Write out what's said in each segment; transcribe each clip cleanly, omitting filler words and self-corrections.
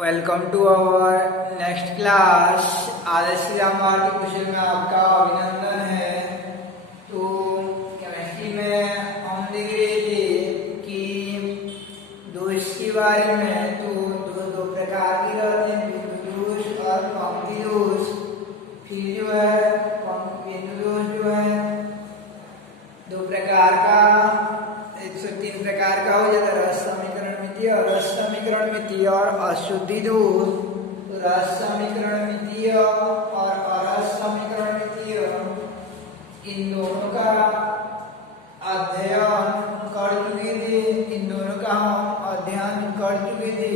Welcome to our next class. आदर्श रामावती question में आपका अभिनंदन है। तो केमिस्ट्री में हम देख रहे थे कि दोष के बारे में। तो दो प्रकार के रहते हैं, बिंदु दोष और पंक्ति दोष। फिर जो है बिंदु दोष जो है दो प्रकार का 103 प्रकार का हो जाता है, रस समीकरण मितीय और रस समीकरण मितीय और अशुद्धि दोष। तो रस समीकरण मितीय और अरस समीकरण मितीय इन दोनों का अध्ययन कर चुके थे, इन दोनों का हम अध्ययन कर चुके थे।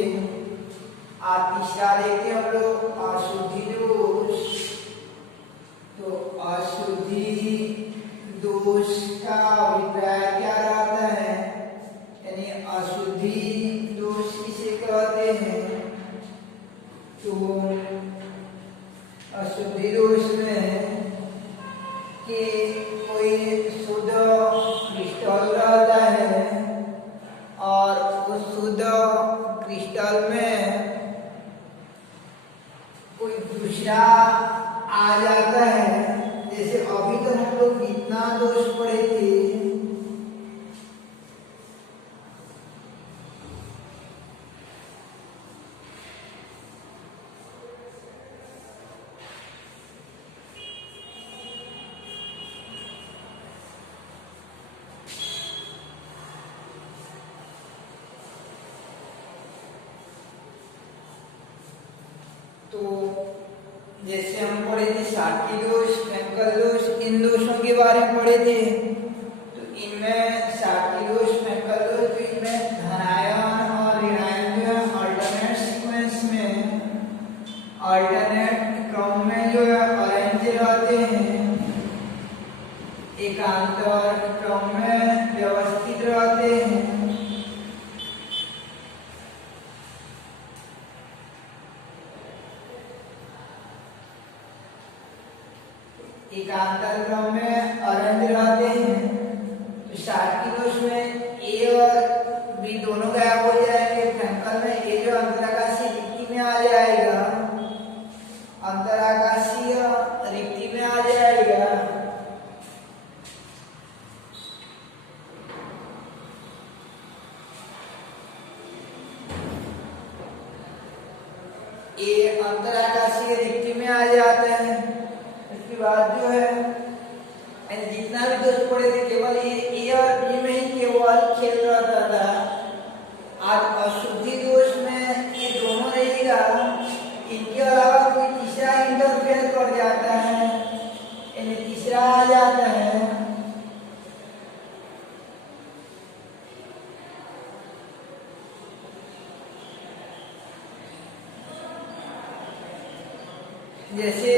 आज तीसरा देखते हैं हम लोग अशुद्धि दोष। तो अशुद्धि दोष का अभिप्राय क्या रहता है, यानी अशुद्धि दोष किसे कहते हैं। तो अशुद्धि दोष में कि कोई शुद्ध क्रिस्टल रहता है और उस शुद्ध क्रिस्टल में कोई दूसरा आ जाता है। जैसे अभी तो हम लोग कितना दोष पढ़े थे, तो जैसे हम पढ़े थे साटकी दोष, फ्रैंकल दोष, इन दोषों के बारे में पढ़े थे। तो इनमें साटकी दोष, फ्रैंकल दोष, तो इनमें धनायन और ऋणायन जो है अल्टरनेट सीक्वेंस में, अल्टरनेट क्रम में जो है अरेंज रहते हैं, एकांतर क्रम में व्यवस्थित रहते हैं। एकांतर क्रम में अरेंज रहते हैं। तो साटकी दोष में ए और बी दोनों गायब हो जाएंगे। फ्रैंकल में ए जो अंतराकाशीय रिक्ति में आ जाएगा, अंतराकाशीय रिक्ति में आ जाएगा। ए अंतराकाशीय रिक्ति में आ जाते हैं। इसके बाद जो है जितना भी दोष पड़े थे केवल ए और बी में ही केवल खेल रहता था। आज अशुद्धि दोष में ये दोनों रहेगा, इनके अलावा कोई तीसरा इंटरफेयर कर जाता है, यानी तीसरा आ जाता है। जैसे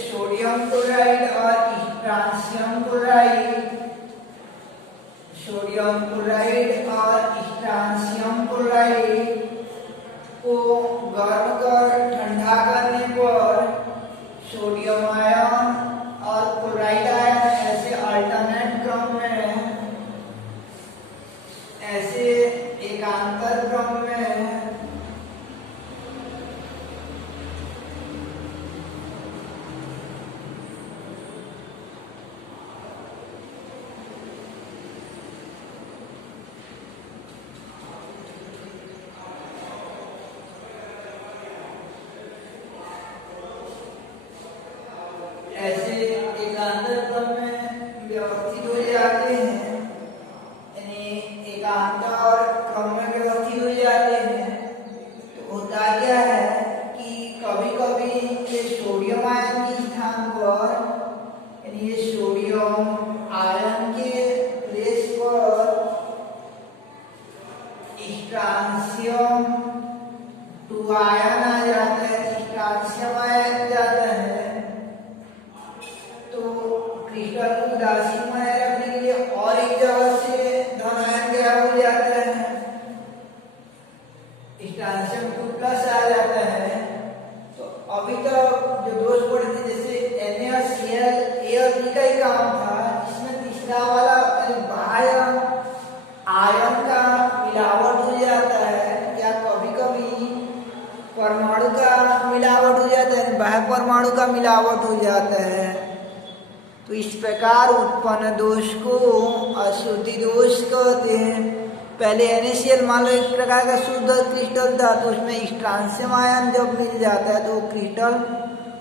सोडियम क्लोराइड और पोटेशियम क्लोराइड, सोडियम क्लोराइड और पोटेशियम क्लोराइड को गर्म कर ठंडा करने पर सोडियम आयन और क्लोराइड आयन ऐसे अल्टरनेट क्रम में, ऐसे एकांतर क्रम में व्यवस्थित हो जाते हैं, यानी एकांतर क्रम में व्यवस्थित हो जाते हैं। तो होता क्या है कि कभी कभी ये सोडियम आयन के स्थान पर, यानी ये सोडियम आयन के प्लेस पर स्ट्रांसियम 2 आयन आ जाता है, स्ट्रांसियम आयन जाता है। क्रिस्टल को उदासीन बनाए रखने के लिए और एक जगह से धन आयन गायब हो जाता है, स्ट्रांसियम 2+ आ जाता है। तो अभी तक जो दोष पड़े थे जैसे NaCl, A और B का ही काम था, इसमें तीसरा वाला बाह्य आयन का मिलावट हो जाता है, या कभी कभी परमाणु का मिलावट हो जाता है। तो इस प्रकार उत्पन्न दोष को अशुद्धि दोष कहते हैं। पहले NaCl मान लो एक प्रकार का शुद्ध क्रिस्टल था, तो उसमें स्ट्रांशियम आयन जब मिल जाता है तो वो क्रिस्टल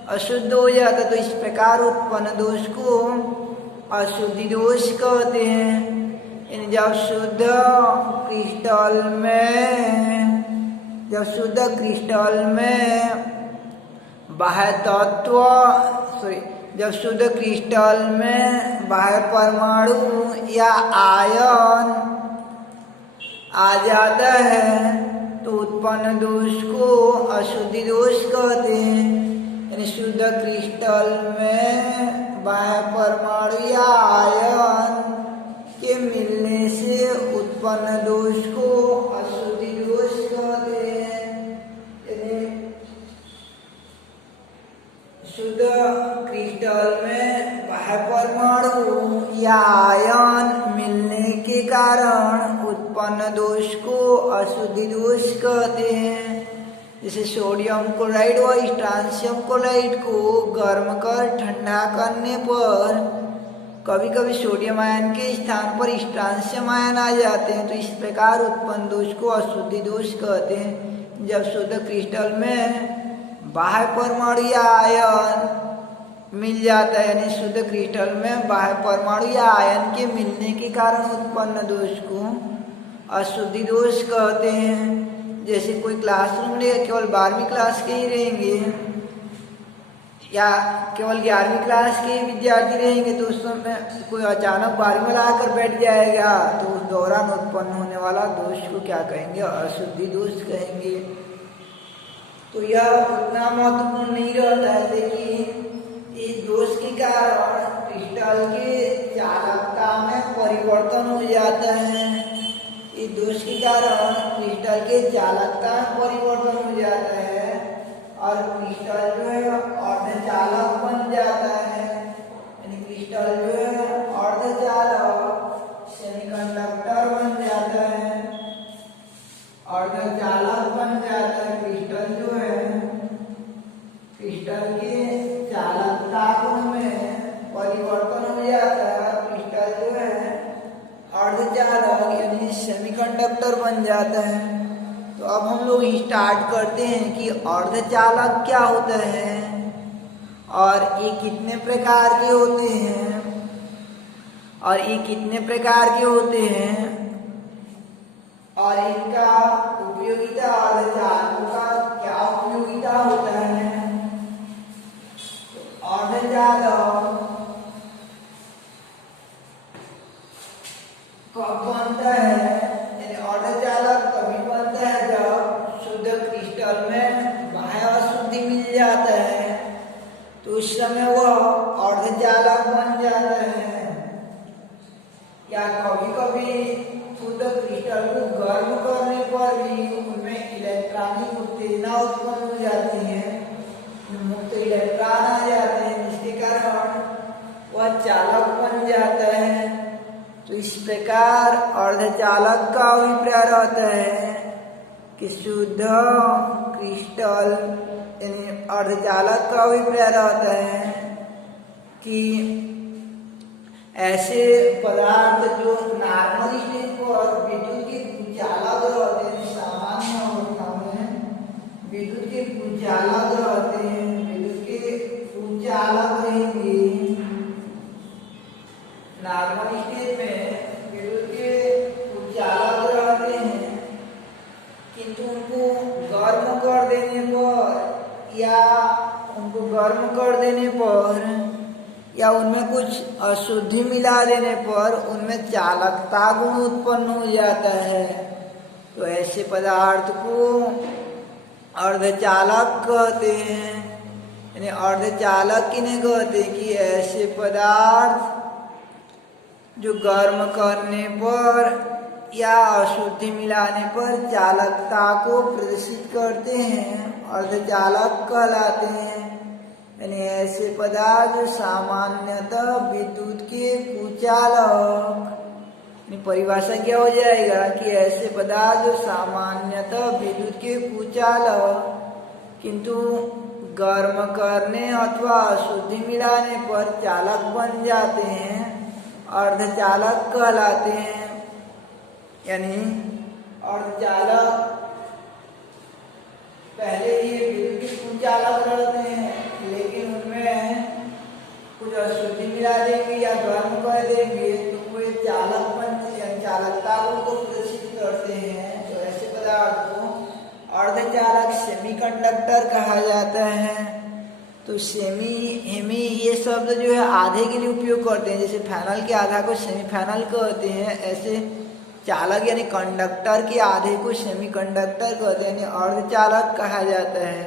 अशुद्ध हो जाता है। तो इस प्रकार उत्पन्न दोष को अशुद्धि दोष कहते हैं। जब शुद्ध क्रिस्टल में बाह्य तत्व जब शुद्ध क्रिस्टल में बाह्य परमाणु या आयन आ जाता है तो उत्पन्न दोष को अशुद्धि दोष कहते हैं। यानी शुद्ध क्रिस्टल में बाह्य परमाणु या आयन के मिलने से उत्पन्न दोष को अशुद्धि दोष कहते हैं। शुद्ध क्रिस्टल में बाह्य परमाणु या आयन मिलने के कारण उत्पन्न दोष को अशुद्धि दोष कहते हैं। जैसे सोडियम क्लोराइड व स्ट्रांशियम क्लोराइड को गर्म कर ठंडा करने पर कभी कभी सोडियम आयन के स्थान पर स्ट्रांशियम आयन आ जाते हैं। तो इस प्रकार उत्पन्न दोष को अशुद्धि दोष कहते हैं। जब शुद्ध क्रिस्टल में बाह्य परमाणु या आयन मिल जाता है, यानी शुद्ध क्रिस्टल में बाह्य परमाणु या आयन के मिलने के कारण उत्पन्न दोष को अशुद्धि दोष कहते हैं। जैसे कोई क्लासरूम ले केवल 12वीं क्लास के ही रहेंगे या केवल 11वीं क्लास के विद्यार्थी रहेंगे, तो उस समय कोई अचानक 12वीं में आकर बैठ जाएगा तो उस दौरान उत्पन्न होने वाला दोष को क्या कहेंगे? अशुद्धि दोष कहेंगे। तो यह उतना महत्वपूर्ण नहीं रहता है, लेकिन इस दोष के कारण क्रिस्टल के चालकता में परिवर्तन हो जाता है। इस दोष के कारण क्रिस्टल के चालकता में परिवर्तन हो जाता है और क्रिस्टल जो है अर्धचालक बन जाता है। यानी क्रिस्टल जो है अर्धचालक सेमीकंडक्टर बन जाता है, अर्धचालक बन जाता है। क्रिस्टल जो है क्रिस्टल के चालकता गुण में परिवर्तन हो जाता है। क्रिस्टल जो है अर्धचालक यानी सेमीकंडक्टर बन जाता है। तो अब हम लोग स्टार्ट करते हैं कि अर्धचालक क्या होता है और ये कितने प्रकार के होते हैं और इनका उपयोगिता, अर्धचालकों का क्या उपयोगिता होता है। अर्धचालक कब बनता है? अर्धचालक तभी बनता है जब शुद्ध क्रिस्टल में बाह्य अशुद्धि मिल जाता है, तो उस समय वह अर्धचालक बन जाता है। या कभी कभी शुद्ध क्रिस्टल को गर्म करने पर भी उनमें इलेक्ट्रॉनिक उत्तेजना उत्पन्न हो जाती है, मुक्त इलेक्ट्रॉन आ जाते हैं, जिसके कारण वह चालक बन जाता है। तो इस प्रकार अर्धचालक का अभिप्राय रहता है कि शुद्ध क्रिस्टल यानी अर्धचालक का अभिप्राय रहता है कि ऐसे पदार्थ जो नॉर्मल स्टेज पर विद्युत के कुचालक रहते हैं, सामान्य अवस्था में विद्युत के कुचालक रहते हैं, विद्युत के कुचालक रहेंगे। नॉर्मल स्टेज में विद्युत के कुचालक रहते हैं, किंतु उनको गर्म कर देने पर या उनमें कुछ अशुद्धि मिला देने पर उनमें चालकता गुण उत्पन्न हो जाता है। तो ऐसे पदार्थ को अर्धचालक कहते हैं। यानी अर्धचालक किन्हें कहते हैं? कि ऐसे पदार्थ जो गर्म करने पर या अशुद्धि मिलाने पर चालकता को प्रदर्शित करते हैं, अर्धचालक कहलाते हैं। यानी ऐसे पदार्थ जो सामान्यतः विद्युत के कुचालक, परिभाषा क्या हो जाएगा कि ऐसे पदार्थ जो सामान्यतः विद्युत के कुचालक किंतु गर्म करने अथवा अशुद्धि मिलाने पर चालक बन जाते हैं, अर्धचालक कहलाते हैं। यानी अर्धचालक पहले ही विद्युत के कुछ चालक रहते हैं, लेकिन उनमें कुछ अशुद्धि मिला देंगे या गर्म कर देंगे तो वे चालक चालकता को प्रदर्शित करते हैं। तो ऐसे पदार्थ को अर्धचालक सेमीकंडक्टर कहा जाता है। तो हेमी ये शब्द जो है आधे के लिए उपयोग करते हैं, जैसे फाइनल के आधा को सेमीफाइनल कहते हैं, ऐसे चालक यानी कंडक्टर के आधे को सेमीकंडक्टर कहते हैं, यानी अर्धचालक कहा जाता है।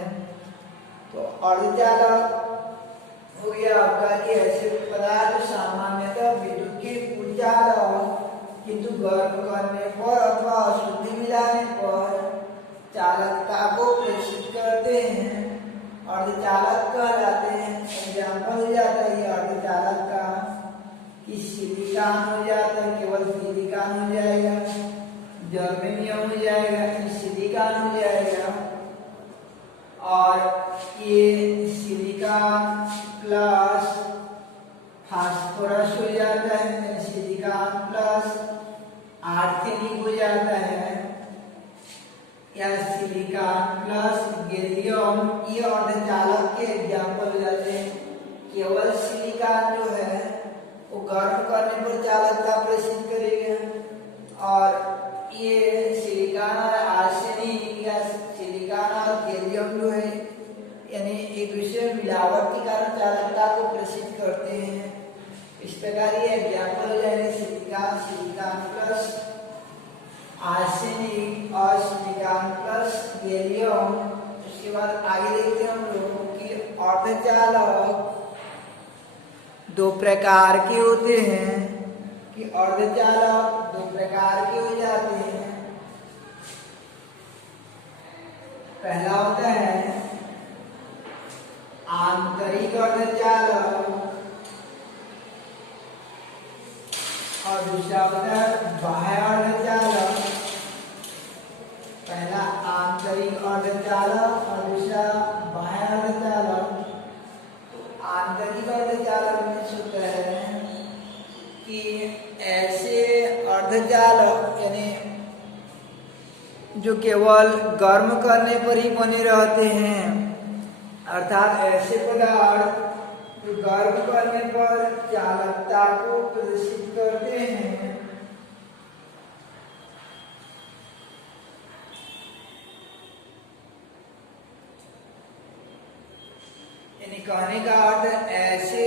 तो अर्धचालक हो गया आपका कि ऐसे पदार्थ सामान्यतः विद्युत के कुचालक किंतु गर्म करने पर अथवा अशुद्धि मिलाने पर चालकता को प्रेषित करते हैं, अर्धचालक कहलाते हैं। एग्जाम्पल हो जाता है ये अर्धचालक का कि सिलिकॉन हो जाता है, केवल सिलिकॉन हो जाएगा, जर्मेनियम हो जाएगा, सिलिकॉन हो जाएगा, और ये सिलिकॉन प्लस फास्फोरस हो जाता है, सिलिकॉन प्लस आर्सेनिक हो जाता है, या सिलिकॉन प्लस गैलियम, ये अर्धचालक के एग्जाम्पल हो जाते हैं। केवल सिलिकॉन जो है वो गर्म करने पर चालकता प्रेषित करेगा, और ये सिलिकॉन और आर्सेनिक या सिलिकॉन और गैलियम जो है यानी एक दूसरे में मिलावट के कारण चालकता को प्रेषित करते हैं। इस प्रकार ये एग्जाम्पल हो जाएंगे सिलिकॉन प्लस आर्सेनिक और सिलिकॉन प्लस गैलियम। उसके बाद आगे देखते हैं हम लोग कि अर्धचालक दो प्रकार के होते हैं, कि अर्धचालक दो प्रकार के हो जाते हैं। पहला होता है आंतरिक अर्धचालक और दूसरा होता है बाह्य अर्धचालक। पहला आंतरिक अर्धचालक और दूसरा बाह्य अर्धचालक। आंतरिक अर्धचालक में होता है कि ऐसे अर्धचालक यानी जो केवल गर्म करने पर ही बने रहते हैं, अर्थात ऐसे पदार्थ जो गर्म करने पर चालकता को प्रदर्शित करते हैं। यानी कहने का अर्थ ऐसे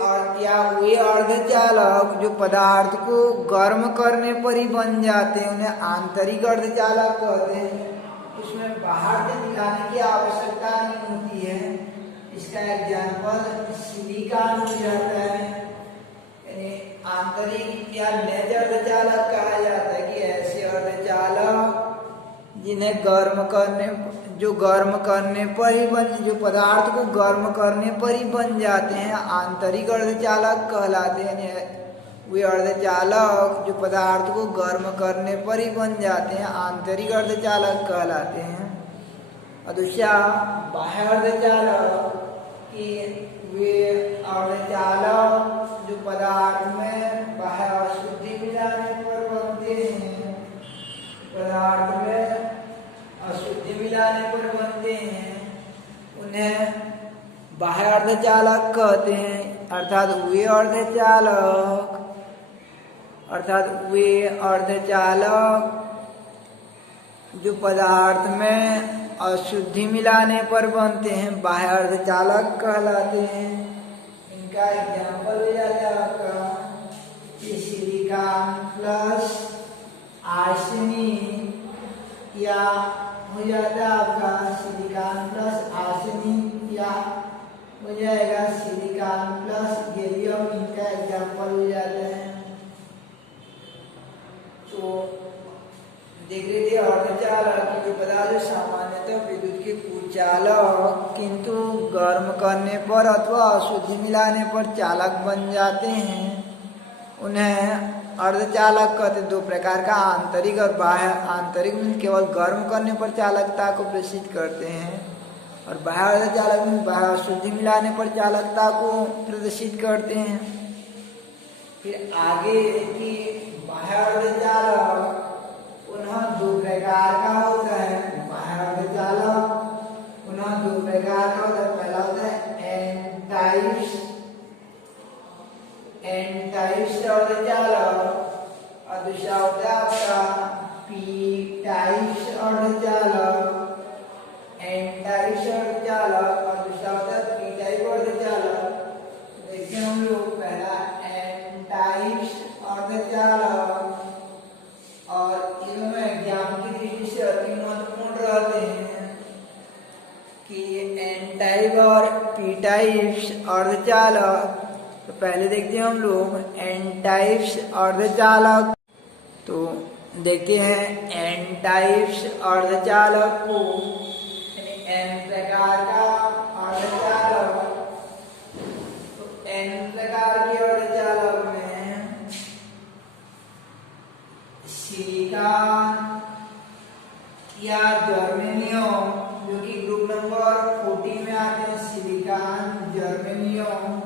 और या वे अर्धचालक जो पदार्थ को गर्म करने पर ही बन जाते हैं उन्हें आंतरिक अर्धचालक कहते हैं। उसमें बाहर से मिलाने की आवश्यकता नहीं होती है। इसका एग्जाम्पल सिलिकॉन हो जाता है, यानी आंतरिक या निज अर्धचालक कहा जाता है कि ऐसे अर्धचालक जिन्हें गर्म करने पर ही जो पदार्थ को गर्म करने पर ही बन जाते हैं आंतरिक अर्धचालक कहलाते हैं। वे अर्धचालक जो पदार्थ को गर्म करने पर ही बन जाते हैं आंतरिक अर्धचालक कहलाते हैं। और दूसरा बाह्य अर्धचालक कि वे अर्धचालक जो पदार्थ में बाह्य अशुद्धि मिलाने पर बनते हैं, पदार्थ में अशुद्धि मिलाने पर बनते हैं, उन्हें बाह्य अर्धचालक कहते हैं। अर्थात वे अर्धचालक जो पदार्थ में अशुद्धि मिलाने पर बनते हैं बाह्य अर्धचालक कहलाते हैं। इनका एग्जाम्पल हो जाता है आपका कि सिलिकॉन प्लस आर्सेनिक या हो जाता है आपका सिलिकॉन प्लस आर्सेनिक या हो जाएगा सिलिकॉन प्लस गैलियम। इनका एग्जाम्पल हो जाता है। तो देख लीजिए अर्धचालक जो पदार्थ सामान्यतः विद्युत के कुचालक किंतु गर्म करने पर अथवा अशुद्धि मिलाने पर चालक बन जाते हैं, उन्हें अर्धचालक कहते। दो प्रकार का आंतरिक और बाह्य। आंतरिक में केवल गर्म करने पर चालकता को प्रेषित करते हैं और बाह्य अर्धचालक में बाह्य अशुद्धि मिलाने पर चालकता को प्रदर्शित करते हैं। फिर आगे की बाह्य अर्धचालक पुनः दो प्रकार का होता है। बाह्य अर्धचालक पुनः दो प्रकार का होता है। पहला होता है एन टाइप्स अर्धचालक और दूसरा होता है आपका पी टाइप्स अर्धचालक। एन टाइप्स अर्धचालक और दूसरा होता है पी टाइप अर्धचालक। देखिए हम लोग पहला एन टाइप्स अर्धचालक, और इनमें एग्जाम की दृष्टि से अति महत्वपूर्ण रहते हैं कि एन टाइप और पी टाइप्स अर्धचालक। तो पहले देखते हैं हम लोग एन टाइप्स अर्धचालक। तो देखते हैं एन टाइप्स अर्धचालक को, एन प्रकार का अर्धचालक। तो एन प्रकार के अर्धचालक में सिलिकॉन या जर्मेनियम, जो कि ग्रुप नंबर 14 में आते हैं, सिलिकॉन जर्मेनियम,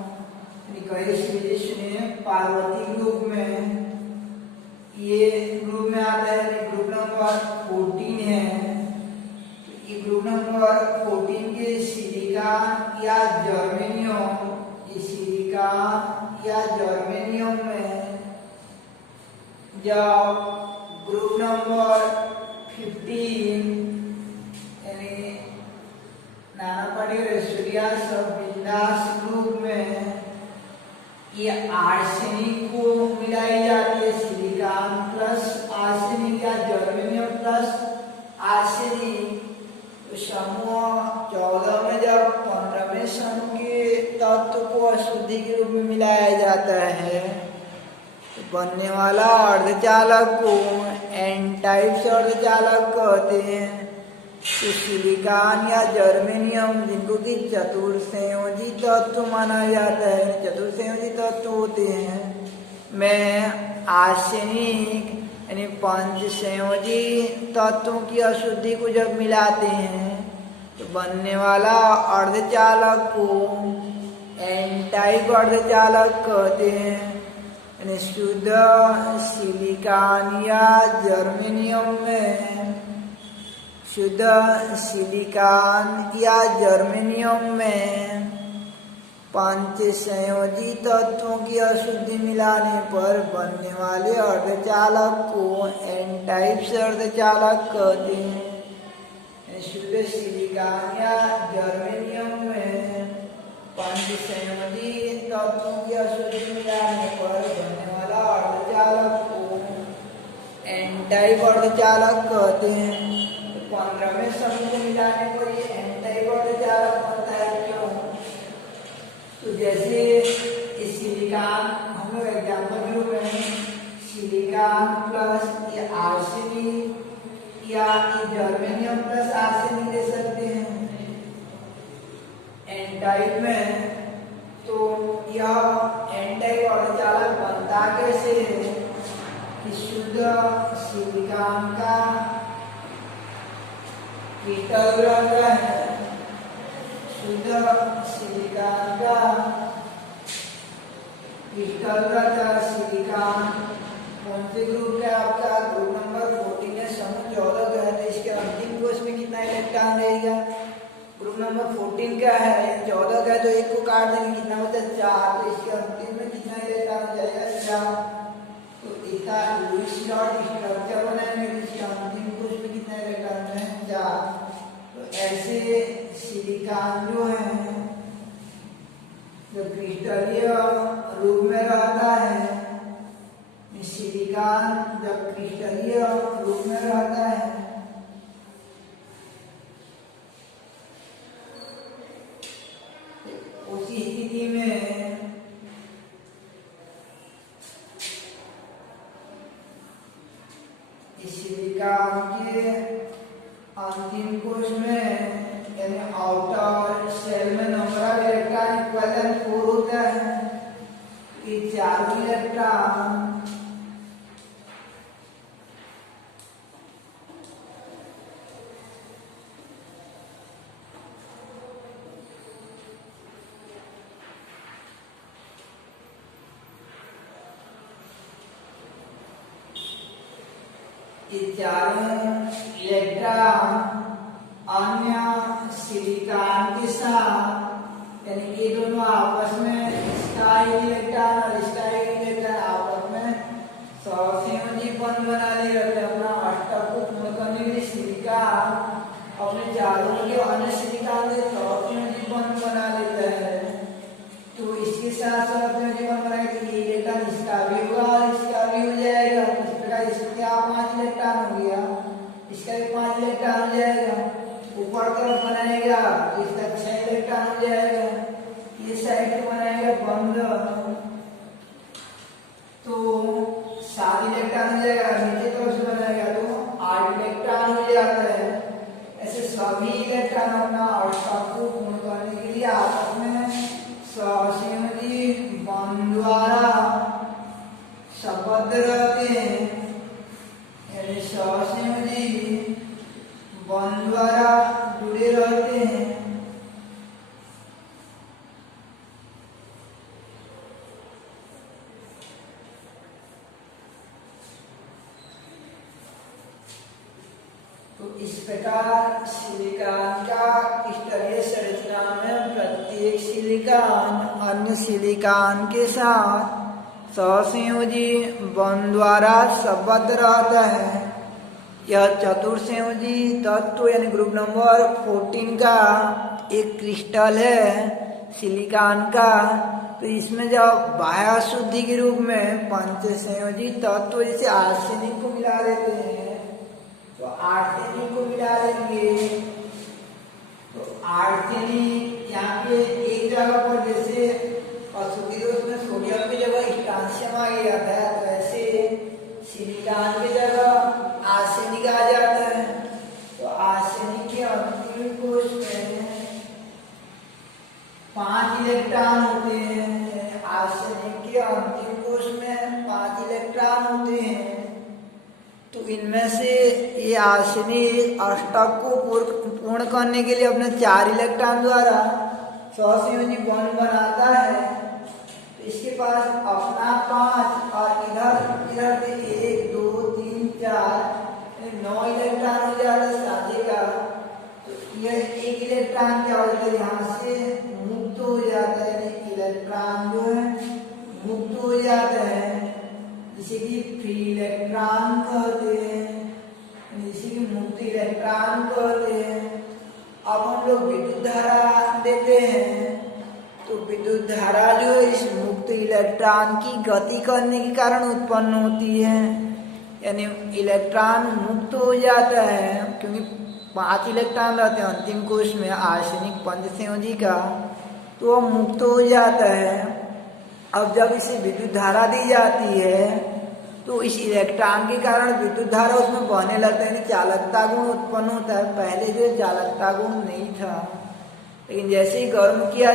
कई सुनिए पार्वती ग्रुप में ये ग्रुप में आता है, ग्रुप नंबर 14 है। तो ये ग्रुप नंबर 14 के सिलिकॉन या जर्मेनियम, ये सिलिकॉन या जर्मेनियम में जब ग्रुप नंबर 15 यानी नाना पाटेकर सूर्या सब बिंदास ग्रुप में ये आर्सेनिक को मिलाई जाती है। सिलिकॉन प्लस आर्सेनिक या जर्मेनियम प्लस आर्सेनिक। तो समूह 14 में जब 15वें समूह के तत्व को अशुद्धि के रूप में मिलाया जाता है तो बनने वाला अर्धचालक को एन टाइप्स अर्धचालक कहते हैं। तो सिलिकॉन या जर्मेनियम, जिनको कि चतुर्संयोजी तत्व माना जाता है, चतुर्संयोजी तत्व होते हैं, में आर्सेनिक यानी पंचसंयोजी तत्वों की अशुद्धि को जब मिलाते हैं तो बनने वाला अर्धचालक को एन टाइप अर्धचालक कहते हैं। यानी शुद्ध सिलिकॉन या जर्मेनियम में, शुद्ध सिलिकॉन या जर्मेनियम में पंचसंयोजी तत्वों की अशुद्धि मिलाने पर बनने वाले अर्धचालक को एन टाइप्स अर्धचालक कहते हैं। शुद्ध सिलिकॉन या जर्मेनियम में पंचसंयोजी तत्वों की अशुद्धि मिलाने पर बनने वाला अर्धचालक को एन टाइप अर्धचालक कहते हैं। 15वें समूह को मिलाने पर ये एन टाइप अर्धचालक बनता है। क्यों? तो जैसे इस सिलिकॉन हम लोग एग्जाम्पल के रूप में सिलिकॉन प्लस ये आर्सेनिक या ये जर्मेनियम प्लस आर्सेनिक दे सकते हैं एन टाइप में। तो यह एन टाइप अर्धचालक बनता कैसे है कि शुद्ध सिलिकॉन का क्रिस्टल रहता है, शुद्ध सिलिकॉन का क्रिस्टल रहता है। सिलिकॉन कौन से ग्रुप का आपका? ग्रुप नंबर 14 है, समूह 14 का है। तो इसके अंतिम कोष में कितना इलेक्ट्रॉन रहेगा? ग्रुप नंबर 14 का है, 14 का है, तो एक को काट देंगे, कितना बचा? 4। तो इसके अंतिम में कितना इलेक्ट्रॉन जाएगा? 4। तो इसका लुईस डॉट स्ट्रक्चर बनाएंगे, इसके अंतिम कोष में कितना इलेक्ट्रॉन है? 4। तो ऐसे सिलिकॉन जो है जो क्रिस्टलीय रूप में रहता है, सिलिकॉन जब क्रिस्टलीय रूप में रहता है उसी स्थिति में सिलिकॉन के अंतिम कोष में यानी आउटर सेल में number of electron equal then 4 होता है। ये 4 इलेक्ट्रॉन ये चारों इलेक्ट्रॉन अन्य सिलिकॉन के साथ, यानी ये दोनों आपस में, इसका इलेक्ट्रॉन और इसका इलेक्ट्रॉन आपस में सहसंयोजी बंध बना ले रहते हैं। अपना अष्टक को पूर्ण करने के लिए सिलिकॉन अपने चारों के अन्य सिलिकॉन से सहसंयोजी बंध बना लेता है। तो इसके साथ सहसंयोजी बंध बनाएगा तो ये इलेक्ट्रॉन इसका भी होगा और इसका भी हो जाएगा। इस प्रकार इसका 5 इलेक्ट्रॉन हो गया, इसका भी 5 इलेक्ट्रॉन हो जाएगा। ऊपर तरफ बनाएगा तो इसका 6 इलेक्ट्रॉन हो जाएगा। ये साइड को बनाएगा बंद तो 7 इलेक्ट्रॉन हो जाएगा। नीचे तरफ से बनाएगा तो 8 इलेक्ट्रॉन हो जाता है। ऐसे सभी इलेक्ट्रॉन अपना अष्टक को पूर्ण करने के लिए आपस में सहसंयोजी बंध द्वारा संबद्ध रहते हैं, यानी सहसंयोजी बंध द्वारा जुड़े रहते हैं। तो इस प्रकार सिलिकॉन का क्रिस्टलीय संरचना में प्रत्येक सिलिकॉन अन्य सिलिकॉन के साथ सहसंयोजी बंध द्वारा संबद्ध रहता है। यह चतुर्संयोजी तत्व यानी ग्रुप नंबर 14 का एक क्रिस्टल है सिलिकॉन का। तो इसमें जब बाह्य शुद्धि के रूप में पंचसंयोजी तत्व जैसे आर्सेनिक को मिला देते हैं तो आर्सेनिक को मिला देंगे तो आर्सेनिक यहाँ पे एक जगह पर जैसे अशुद्धि दोष में सोडियम की जगह पोटेशियम आ गया था, तो ऐसे सिलिकॉन की जगह आर्सेनिक आ जाता है। तो आर्सेनिक के अंतिम कोश में 5 इलेक्ट्रॉन होते हैं। आर्सेनिक के अंतिम कोश में 5 इलेक्ट्रॉन होते हैं। तो इनमें से ये आर्सेनिक अष्टक को पूर्ण करने के लिए अपने 4 इलेक्ट्रॉन द्वारा सहसंयोजी बंध बनाता है। तो इसके पास अपना 5 और इधर से 1 2 3 4 9 इलेक्ट्रॉन हो जाता है साझे का। तो यह एक इलेक्ट्रॉन क्या होता है यहाँ से मुक्त हो जाता है, यानी इलेक्ट्रॉन जो है मुक्त हो जाता है, जिसे कि फ्री इलेक्ट्रॉन कहते हैं, जिसे कि मुक्त इलेक्ट्रॉन कहते हैं। अब हम लोग विद्युत धारा देते हैं तो विद्युत धारा जो इस मुक्त इलेक्ट्रॉन की गति करने के कारण उत्पन्न होती है, यानी इलेक्ट्रॉन मुक्त हो जाता है क्योंकि 5 इलेक्ट्रॉन रहते हैं अंतिम कोश में आर्सेनिक पंचसंयोजी का, तो वह मुक्त हो जाता है। अब जब इसे विद्युत धारा दी जाती है तो इस इलेक्ट्रॉन के कारण विद्युत धारा उसमें बहने लगता है, चालकता गुण उत्पन्न होता है। पहले जो चालकता गुण नहीं था, लेकिन जैसे ही गर्म किया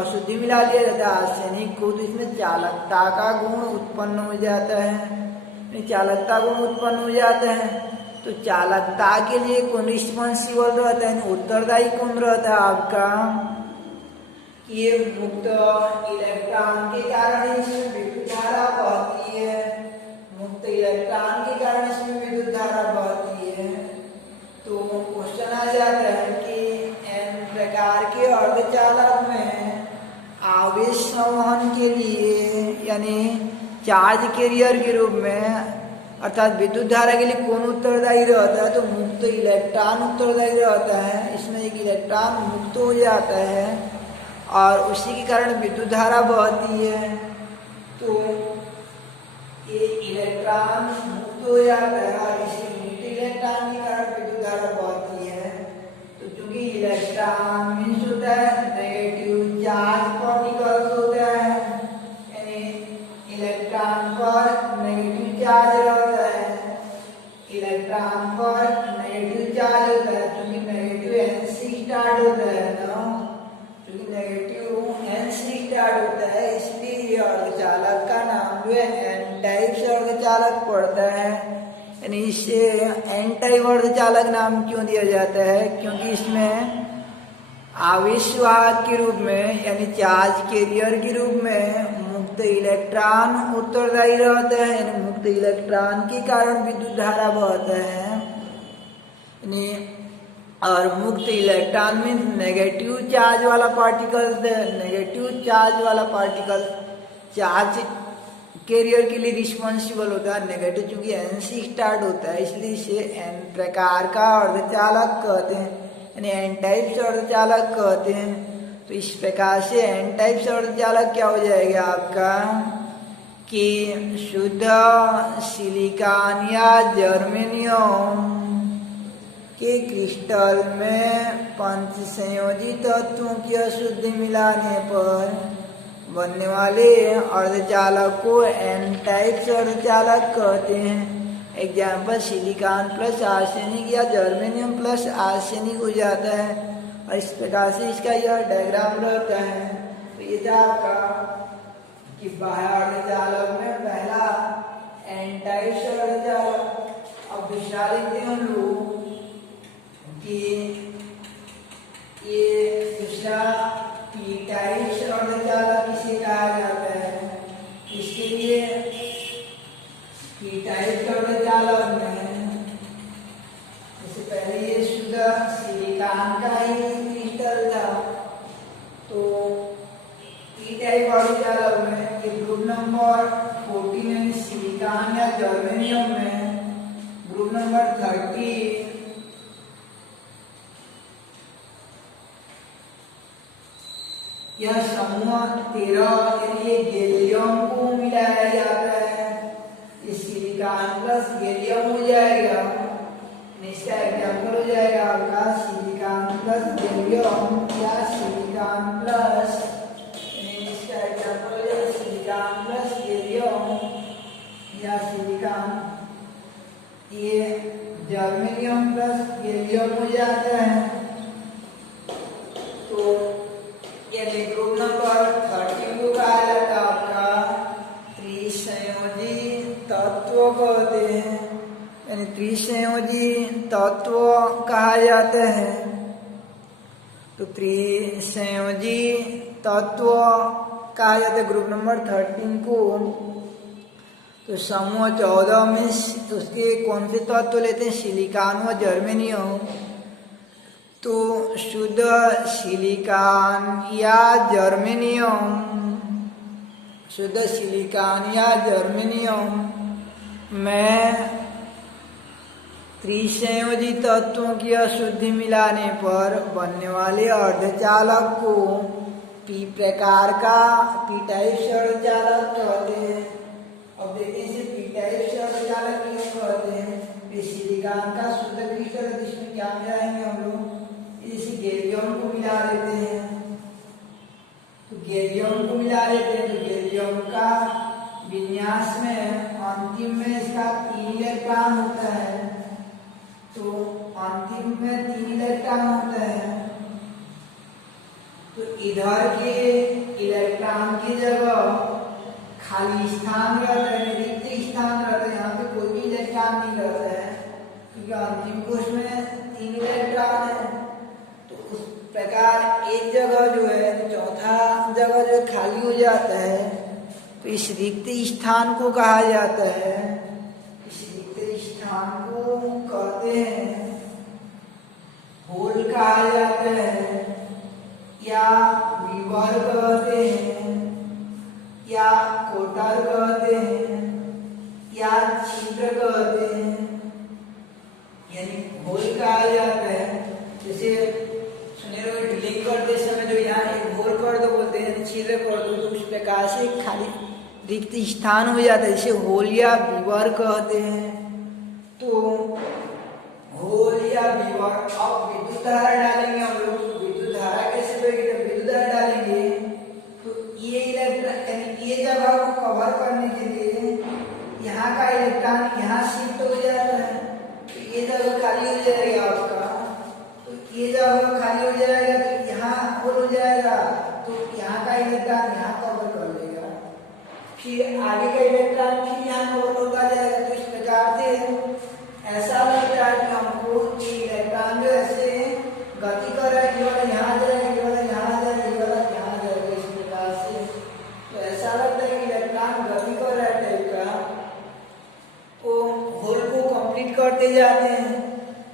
अशुद्धि मिला दिया जाता है आर्सेनिक को, तो इसमें चालकता का गुण उत्पन्न हो जाता है। चालकता गुण उत्पन्न हो जाता है तो चालकता के लिए कौन रिस्पॉन्सिबल रहता है, उत्तरदायी कौन रहता है आपका, कि ये मुक्त इलेक्ट्रॉन के कारण इसमें विद्युत धारा बहती है। मुक्त इलेक्ट्रॉन के कारण इसमें विद्युत धारा बहती है। तो क्वेश्चन आ जाता है कि n प्रकार के अर्धचालक में आवेश संवहन के लिए यानी चार्ज कैरियर के रूप में अर्थात विद्युत धारा के लिए कौन उत्तरदायी रहता है, तो मुक्त इलेक्ट्रॉन उत्तरदायी रहता है। इसमें एक इलेक्ट्रॉन मुक्त हो जाता है और उसी के कारण विद्युत धारा बहती है। तो ये इलेक्ट्रॉन मुक्त हो जाता है और इसी मुक्त इलेक्ट्रॉन के कारण विद्युत धारा बहती है। तो चूंकि इलेक्ट्रॉन मीन्स होता है नेगेटिव चार्ज पार्टिकल्स होता है, यानी इलेक्ट्रॉन पर नेगेटिव चार्ज रहता है। इलेक्ट्रॉन पर नेगेटिव चार्ज होता है, चूंकि नेगेटिव NC स्टार्ट होता है ना, क्योंकि नेगेटिव NC स्टार्ट होता है, इसलिए ये अर्धचालक का नाम जो है N टाइप से अर्धचालक पड़ता है। यानी इसे N टाइप अर्धचालक नाम क्यों दिया जाता है, क्योंकि इसमें आवेश वाहक के रूप में यानी चार्ज कैरियर के रूप में मुक्त इलेक्ट्रॉन उत्तरदायी रहते हैं, यानी मुक्त इलेक्ट्रॉन के कारण विद्युत धारा बहता है। यानी और मुक्त इलेक्ट्रॉन में नेगेटिव चार्ज वाला पार्टिकल, नेगेटिव चार्ज वाला पार्टिकल चार्ज कैरियर के लिए रिस्पॉन्सिबल होता है। नेगेटिव चूंकि एन से स्टार्ट होता है इसलिए इसे एन प्रकार का अर्धचालक कहते हैं, यानी एन टाइप से अर्धचालक कहते हैं। तो इस प्रकार से एन टाइप से अर्धचालक क्या हो जाएगा आपका कि शुद्ध सिलिकॉन या जर्मेनियम के क्रिस्टल में पंच संयोजी तत्वों की अशुद्धि मिलाने पर बनने वाले अर्धचालक को एन टाइप से अर्धचालक कहते हैं। एग्जाम्पल सिलिकॉन प्लस आर्सेनिक या जर्मेनियम प्लस आर्सेनिक हो जाता है। और इस प्रकार से इसका यह डायग्राम रहता है। तो ये था आपका कि बाह्य अर्धचालक में पहला एन टाइप से अर्धचालक। अब दूसरा लिखते हैं हम लोग कि ये दूसरा पी टाइप से अर्धचालक किसे कहा जाता है। इसके लिए पी टाइप के अर्धचालक में जैसे पहले ये शुद्ध सिलिकॉन का ही क्रिस्टल था, तो पी टाइप अर्धचालक में ये ग्रुप नंबर 14 यानी सिलिकॉन या जर्मेनियम में ग्रुप नंबर 30 यह समूह 13 के लिए गैलियम को मिलाया जाता है। ये सिलिकॉन प्लस गैलियम हो जाएगा। इसका एग्जाम्पल हो जाएगा आपका सिलिकॉन प्लस गैलियम या सिलिकॉन प्लस, इसका एग्जाम्पल हो जाएगा सिलिकॉन प्लस गैलियम या सिलिकॉन। ये जर्मेनियम प्लस गैलियम हो जाता है। तो यानी ग्रुप नंबर 13 को कहा जाता है आपका त्रिसंयोजी तत्व कहते हैं, यानी त्रिसंयोजी तत्व कहा जाता है। तो त्रिसंयोजी तत्व कहा जाता है ग्रुप नंबर 13 को। तो समूह 14 में उसके कौन से तत्व लेते हैं, सिलिकॉन व जर्मेनियम। तो शुद्ध सिलिकॉन या जर्मेनियम, शुद्ध सिलिकॉन या जर्मेनियम में त्रिसंयोजी तत्वों की अशुद्धि मिलाने पर बनने वाले अर्धचालक को पी प्रकार का पी टाइप से अर्धचालक कहते हैं। अब देखिए इसे पी टाइप से अर्धचालक क्यों कहते हैं। सिलिकॉन का शुद्ध क्रिस्टल है जिसमें क्या मिलाएंगे हम लोग, इसी गैलियम को मिला लेते हैं। तो गैलियम को मिला लेते हैं। तो गैलियम का विन्यास में अंतिम में इसका 3 इलेक्ट्रॉन होता है। तो अंतिम में 3 इलेक्ट्रॉन होता है। तो इधर के इलेक्ट्रॉन की जगह खाली स्थान रहता है, रिक्त स्थान रहता है, यहाँ पे कोई भी इलेक्ट्रॉन नहीं रहता है क्योंकि अंतिम कोश में 3 इलेक्ट्रॉन है। तो उस प्रकार एक जगह जो है, चौथा जगह जो खाली हो जाता है, तो इस रिक्त स्थान को कहा जाता है, इस रिक्त स्थान को कहते हैं होल कहा जाता है, या वीवर कहते हैं, या कोटर कहते हैं, या छिद्र कहते हैं, यानी होल कहा जाता है। जैसे सुने लोग ड्रिलिंग करते समय जो यहाँ एक होल कर दो बोलते हैं, छिद्र कर दो, तो उस प्रकार से खाली रिक्त स्थान हो जाता है, इसे होल या वीवर कहते हैं। तो होल या वीवर, अब विद्युत धारा डालेंगे हम लोग। विद्युत धारा कैसे बहेगी, जब विद्युत धारा डालेंगे तो ये इलेक्ट्रॉन ये जगह को कवर करने के लिए यहाँ का इलेक्ट्रॉन यहाँ शिफ्ट हो जाता है, तो ये जगह खाली हो जाएगा आपका। तो ये जगह खाली हो जाएगा तो यहाँ होल हो जाएगा, तो यहाँ का इलेक्ट्रॉन यहाँ कवर कर लेगा, फिर आगे का इलेक्ट्रॉन फिर यहाँ कवर होता जाएगा। तो इस प्रकार से ऐसा लगता है कि हमको इलेक्ट्रॉन जो ऐसे गति कर रहा है, ये वाला यहाँ जाएगा, ये वाला यहाँ जाएगा, ये वाला यहाँ जाएगा, इस प्रकार से। तो ऐसा लगता है कि करते जाते हैं।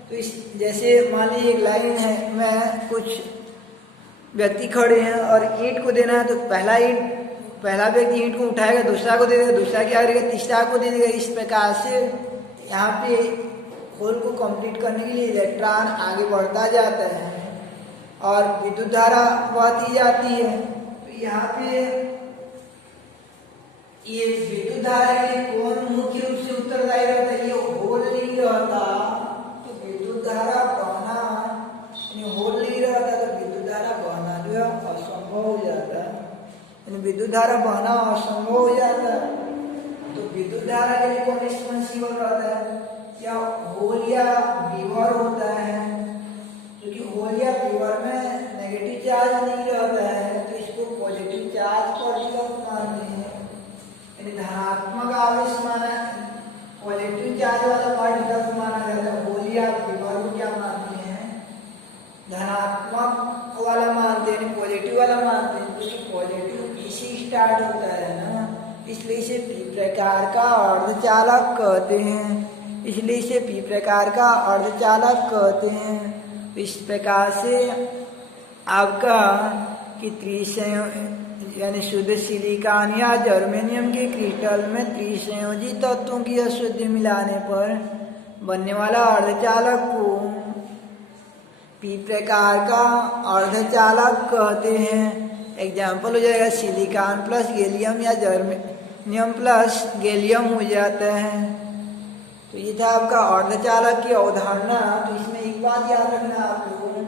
तो इस जैसे मान लीजिए एक लाइन है में कुछ व्यक्ति खड़े हैं और ईंट को देना है, तो पहला व्यक्ति ईंट को उठाएगा, दूसरा को दे देगा, दूसरा क्या करेगा, तीसरा को दे देगा। इस प्रकार से यहाँ पे होल को कंप्लीट करने के लिए इलेक्ट्रॉन आगे बढ़ता जाता है और विद्युत धारा बहती जाती है। तो यहाँ पे ये विद्युत धारा के लिए कौन मुख्य रूप से उत्तरदायी रहता है, ये होल नहीं रहता तो विद्युत धारा बहना, होल नहीं रहता तो विद्युत धारा बहना जो है असंभव हो जाता है, विद्युत धारा बहना असंभव हो जाता है। तो विद्युत धारा के लिए कौन रिस्पॉन्सिबल रहता है, क्या होल या बीवर होता है, क्योंकि होल या बीवर में नेगेटिव चार्ज नहीं रहता है तो इसको पॉजिटिव चार्ज पार्टिकल मानते हैं, यानी धनात्मक आवेश माना, पॉजिटिव चार्ज वाला पार्टिकल माना जाता है। होल या बीवर को क्या मानते हैं, धनात्मक वाला मानते हैं, पॉजिटिव वाला मानते हैं, क्योंकि पॉजिटिव इसी स्टार्ट होता है ना, इसलिए इसे पी प्रकार का अर्धचालक कहते हैं, इसलिए इसे पी प्रकार का अर्धचालक कहते हैं। इस प्रकार से आपका कि त्रिसंयोजी यानी शुद्ध सिलिकॉन या जर्मेनियम के क्रिस्टल में त्रिसंयोजी तत्वों की अशुद्धि मिलाने पर बनने वाला अर्धचालक को पी प्रकार का अर्धचालक कहते हैं। एग्जाम्पल हो जाएगा सिलिकॉन प्लस गैलियम या जर्मेनियम प्लस गैलियम हो जाता है। तो ये था आपका अर्धचालक की अवधारणा। तो इसमें एक बात याद रखना आप लोगों,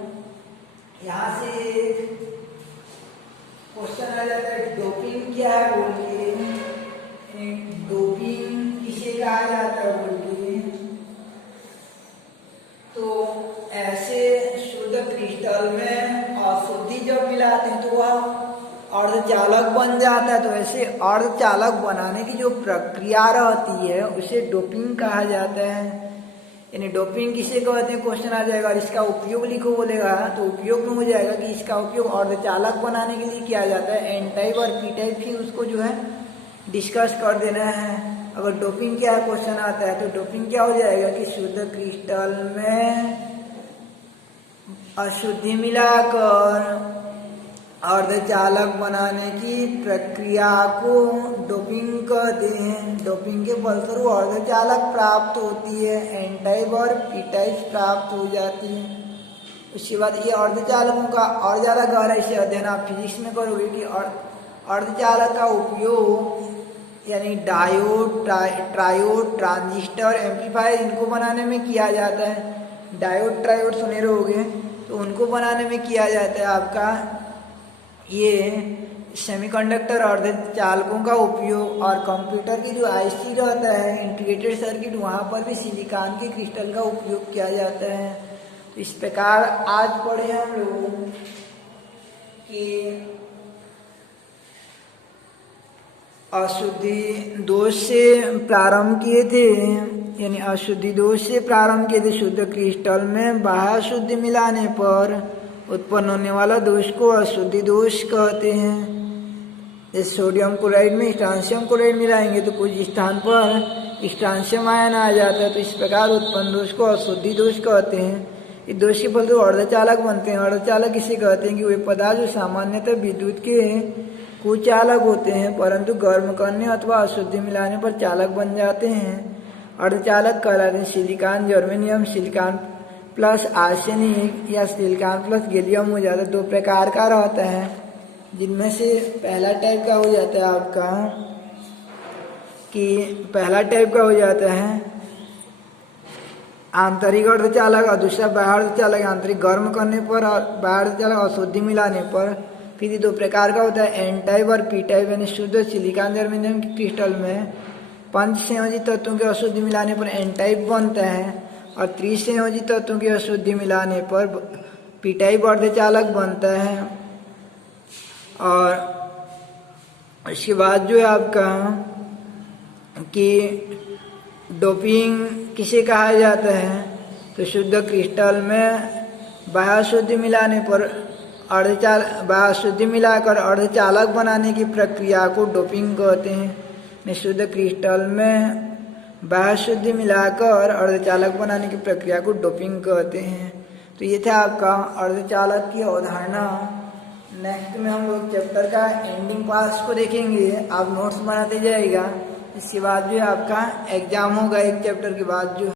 यहाँ से क्वेश्चन आ जाता है डोपिंग क्या है बोल के, डोपिंग किसे कहा जाता है बोल के। तो ऐसे शुद्ध क्रिस्टल में अशुद्धि जब मिलाते हैं तो वह अर्धचालक बन जाता है। तो ऐसे अर्धचालक बनाने की जो प्रक्रिया रहती है उसे डोपिंग कहा जाता है। यानी डोपिंग किसे कहते हैं क्वेश्चन आ जाएगा, और इसका उपयोग लिखो बोलेगा तो उपयोग में हो जाएगा कि इसका उपयोग अर्धचालक बनाने के लिए किया जाता है। एन टाइप और पी टाइप फिर उसको जो है डिस्कस कर देना है। अगर डोपिंग क्या है क्वेश्चन आता है तो डोपिंग क्या हो जाएगा कि शुद्ध क्रिस्टल में अशुद्धि मिलाकर अर्धचालक बनाने की प्रक्रिया को डोपिंग कहते हैं। डोपिंग के फलस्वरूप अर्धचालक प्राप्त होती है, एन टाइप और पी टाइप प्राप्त हो जाती है। उसके बाद ये अर्धचालकों का और ज़्यादा गहराई से अध्ययन आप फिजिक्स में करोगे कि अर्धचालक का उपयोग यानी डायोड, ट्रायोड, ट्रांजिस्टर, एम्पलीफायर इनको बनाने में किया जाता है। डायोड ट्रायोड सुने रहोगे तो उनको बनाने में किया जाता है आपका ये सेमीकंडक्टर अर्धचालकों का उपयोग। और कंप्यूटर की जो आईसी रहता है इंटीग्रेटेड सर्किट, वहाँ पर भी सिलिकॉन के क्रिस्टल का उपयोग किया जाता है। तो इस प्रकार आज पढ़े हम लोग कि अशुद्धि दोष से प्रारंभ किए थे, यानी अशुद्धि दोष से प्रारंभ किए थे। शुद्ध क्रिस्टल में बाह्य शुद्धि मिलाने पर उत्पन्न होने वाला दोष को अशुद्धि दोष कहते हैं। जैसे सोडियम क्लोराइड में स्ट्रांशियम क्लोराइड मिलाएंगे तो कुछ स्थान पर स्ट्रांशियम आयन आ जाता है, तो इस प्रकार उत्पन्न दोष को अशुद्धि दोष कहते हैं। इस दोष के फलस्वरूप अर्धचालक बनते हैं। अर्धचालक इसे कहते हैं कि वे पदार्थ जो सामान्यतः विद्युत के कुचालक होते हैं परंतु गर्म करने अथवा अशुद्धि मिलाने पर चालक बन जाते हैं, अर्धचालक कहलाते हैं। Silicon, germanium, silicon plus arsenic या सिलिकॉन प्लस गैलियम हो जाता है। दो प्रकार का रहता है, जिनमें से पहला टाइप का हो जाता है आपका कि पहला टाइप का हो जाता है आंतरिक अर्धचालक और दूसरा बाह्य अर्धचालक। आंतरिक गर्म करने पर और बाह्य अर्धचालक अशुद्धि मिलाने पर। फिर ये दो प्रकार का होता है एन टाइप और पी टाइप, यानी शुद्ध सिलिकॉन जर्मेनियम क्रिस्टल में पंच संयोजी तत्वों की अशुद्धि मिलाने पर एन टाइप बनता है और त्रिसंयोजी तत्वों की अशुद्धि मिलाने पर पी टाइप अर्धचालक बनता है। और इसके बाद जो है आपका कि डोपिंग किसे कहा जाता है, तो शुद्ध क्रिस्टल में बाह्य शुद्धि मिलाने पर बाह्य शुद्धि मिलाकर अर्धचालक बनाने की प्रक्रिया को डोपिंग कहते हैं। शुद्ध क्रिस्टल में बाह्य शुद्धि मिलाकर अर्धचालक बनाने की प्रक्रिया को डोपिंग कहते हैं। तो ये था आपका अर्धचालक की अवधारणा। नेक्स्ट में हम लोग चैप्टर का एंडिंग पार्ट को देखेंगे, आप नोट्स बनाते जाइएगा। इसके बाद जो आपका एग्जाम होगा एक चैप्टर के बाद जो